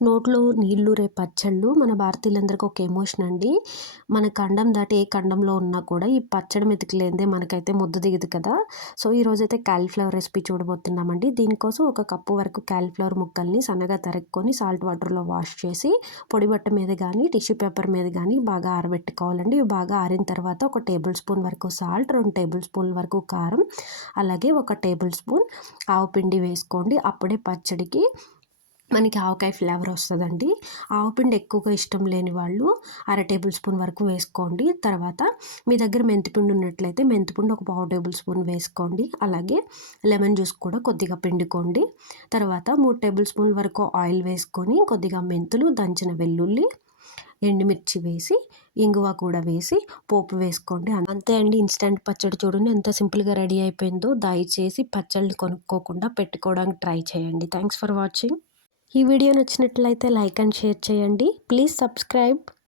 నోట్లో నీళ్ళూరే పచ్చళ్ళు మన భారతీయులందరికీ ఒక ఎమోషన్ అండి. మన ఖండం దాటి ఏ ఖండంలో ఉన్నా కూడా ఈ పచ్చడి మెతుకులేనిదే మనకైతే ముద్ద దిగదు కదా! సో, ఈరోజైతే కాలీఫ్లవర్ రెసిపీ చూడబోతున్నామండి. దీనికోసం ఒక కప్పు వరకు కాలీఫ్లవర్ ముక్కల్ని సన్నగా తరుక్కొని సాల్ట్ వాటర్‌లో వాష్ చేసి పొడి బట్ట మీద గానీ, టిష్యూ పేపర్ మీద గానీ బాగా ఆరబెట్టుకోవాలండి. ఇవి బాగా ఆరిన తర్వాత ఒక టేబుల్ స్పూన్ వరకు సాల్ట్, 2 టేబుల్ స్పూన్ల వరకు కారం, అలాగే ఒక టేబుల్ స్పూన్ ఆవపిండి వేసుకోండి. అప్పుడే పచ్చడికి మనకి ఆవకాయ ఫ్లేవర్ వస్తదండి. ఆవపిండి ఎక్కువగా ఇష్టం లేని వాళ్ళు టేబుల్ స్పూన్ వరకు వేసుకోండి. తర్వాత మీ దగ్గర మెంతిపిండి ఉన్నట్లయితే మెంతిపిండి ఒక పావు టేబుల్ స్పూన్ వేసుకోండి. అలాగే లెమన్ జ్యూస్ కూడా కొద్దిగా పిండుకోండి. తర్వాత 3 టేబుల్ స్పూన్ల వరకు ఆయిల్ వేసుకొని కొద్దిగా మెంతులు, దంచిన వెల్లుల్లి, ఎండుమిర్చి వేసి, ఇంగువ కూడా వేసి పోపు వేసుకోండి. అంతే అండి, ఇన్‌స్టాంట్ పచ్చడి చూడండి ఎంత సింపుల్‌గా రెడీ అయిపోయిందో. దయచేసి పచ్చళ్ళు కొనుక్కోకుండా పెట్టుకోవడానికి ట్రై చేయండి. Thanks for watching. ఈ వీడియో నచ్చినట్లయితే లైక్ అండ్ షేర్ చేయండి. Please subscribe.